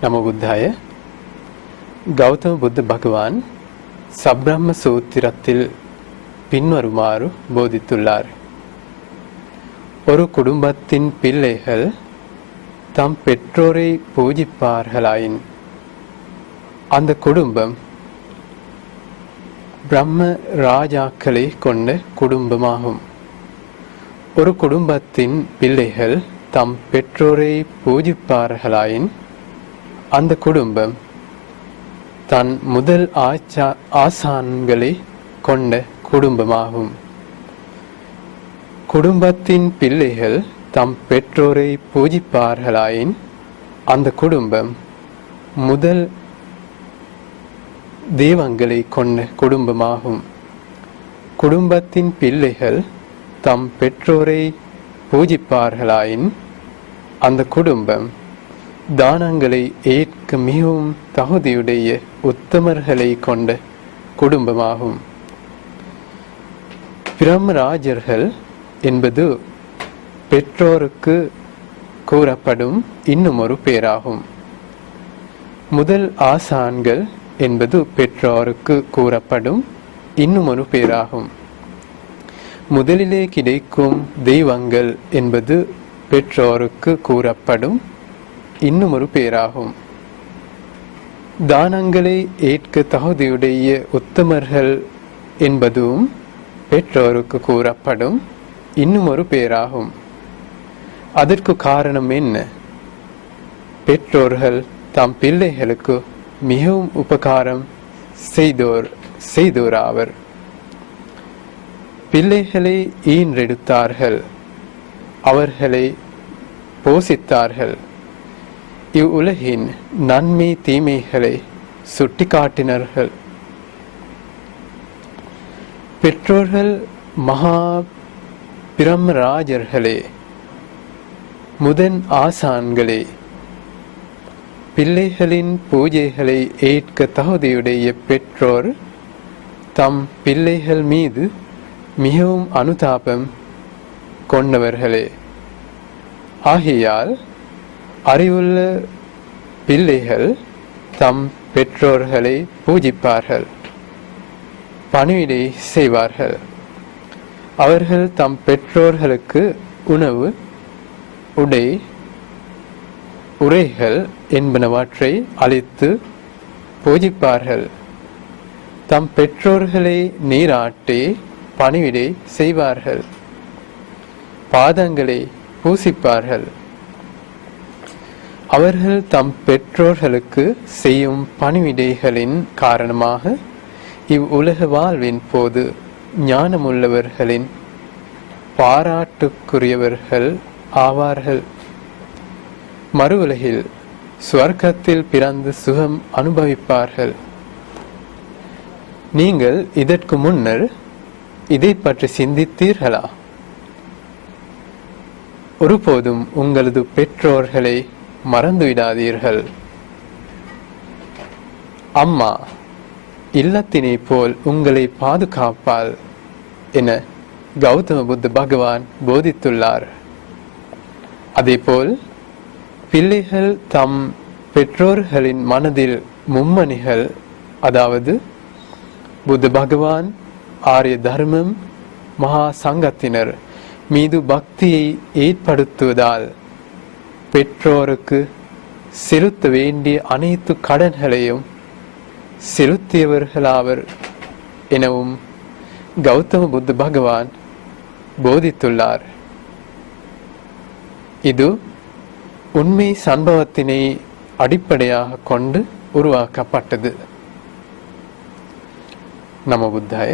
நமோ புத்தாய. கௌதம புத்த பகவான் சப்ரம்ம சூத்திரத்தில் பின்வருமாறு போதித்துள்ளார். ஒரு குடும்பத்தின் பிள்ளைகள் தம் பெற்றோரை பூஜிப்பார்களாயின் அந்த குடும்பம் பிரம்ம ராஜாக்களை கொண்ட குடும்பமாகும். ஒரு குடும்பத்தின் பிள்ளைகள் தம் பெற்றோரை பூஜிப்பார்களாயின் அந்த குடும்பம் தன் முதல் ஆசான்களை கொண்ட குடும்பமாகும். குடும்பத்தின் பிள்ளைகள் தம் பெற்றோரை பூஜிப்பார்களாயின் அந்த குடும்பம் முதல் தெய்வங்களை கொண்ட குடும்பமாகும். குடும்பத்தின் பிள்ளைகள் தம் பெற்றோரை பூஜிப்பார்களாயின் அந்த குடும்பம் தானங்களை ஏற்க மிகவும் தகுதியுடைய உத்தமர்களை கொண்ட குடும்பமாகும். பிரம்மராஜர்கள் என்பது பெற்றோருக்கு கூறப்படும் இன்னும் ஒரு பேராகும். முதல் ஆசான்கள் என்பது பெற்றோருக்கு கூறப்படும் இன்னும் ஒரு பேராகும். முதலிலே கிடைக்கும் தெய்வங்கள் என்பது பெற்றோருக்கு கூறப்படும் இன்னும் ஒரு பேராகும். தானங்களை ஏற்க தகுதியுடைய உத்தமர்கள் என்பதும் பெற்றோருக்கு கூறப்படும் இன்னும் ஒரு பேராகும். அதற்கு காரணம் என்ன? பெற்றோர்கள் தம் பிள்ளைகளுக்கு மிகவும் உபகாரம் செய்தோராவர். பிள்ளைகளை ஈன்றெடுத்தார்கள், அவர்களை போஷித்தார்கள், இவ்வுலகின் நன்மை தீமைகளை சுட்டிக்காட்டினார்கள். பெற்றோர்கள் மகா பிரம்மராஜர்களே, முதன் ஆசான்களே. பிள்ளைகளின் பூஜைகளை ஏற்க தகுதியுடைய பெற்றோர் தம் பிள்ளைகள் மீது மிகவும் அனுதாபம் கொண்டவர்களே. ஆகையால் அறிவுள்ள பிள்ளைகள் தம் பெற்றோர்களை பூஜிப்பார்கள், பணிவிடை செய்வார்கள். அவர்கள் தம் பெற்றோர்களுக்கு உணவு, உடை, உரைகள் என்பனவற்றை அளித்து பூஜிப்பார்கள். தம் பெற்றோர்களை நீராட்டி பணிவிடை செய்வார்கள், பாதங்களை பூசிப்பார்கள். அவர்கள் தம் பெற்றோர்களுக்கு செய்யும் பணிவிடைகளின் காரணமாக இவ்வுலக வாழ்வின் போது ஞானமுள்ளவர்களின் பாராட்டுக்குரியவர்கள் ஆவார்கள். மறுவுலகில் சுவர்க்கத்தில் பிறந்து சுகம் அனுபவிப்பார்கள். நீங்கள் இதற்கு முன்னர் இதை பற்றி சிந்தித்தீர்களா? ஒருபோதும் உங்களது பெற்றோர்களை மறந்துவிடாதீர்கள். அம்மா இல்லத்தினை போல் உங்களை பாதுகாப்பாள் என கௌதம புத்த பகவான் போதித்துள்ளார். அதேபோல் பிள்ளைகள் தம் பெற்றோர்களின் மனதில் மும்மணிகள், அதாவது புத்த பகவான், ஆரிய தர்மம், மகா சங்கத்தினர் மீது பக்தியை ஏற்படுத்துவதால் பெற்றோருக்கு செலுத்த வேண்டிய அனைத்து கடன்களையும் செலுத்தியவர்களாவர் எனவும் கௌதம புத்த பகவான் போதித்துள்ளார். இது உண்மை சம்பவத்தினை அடிப்படையாக கொண்டு உருவாக்கப்பட்டது. நமோ புத்தாய.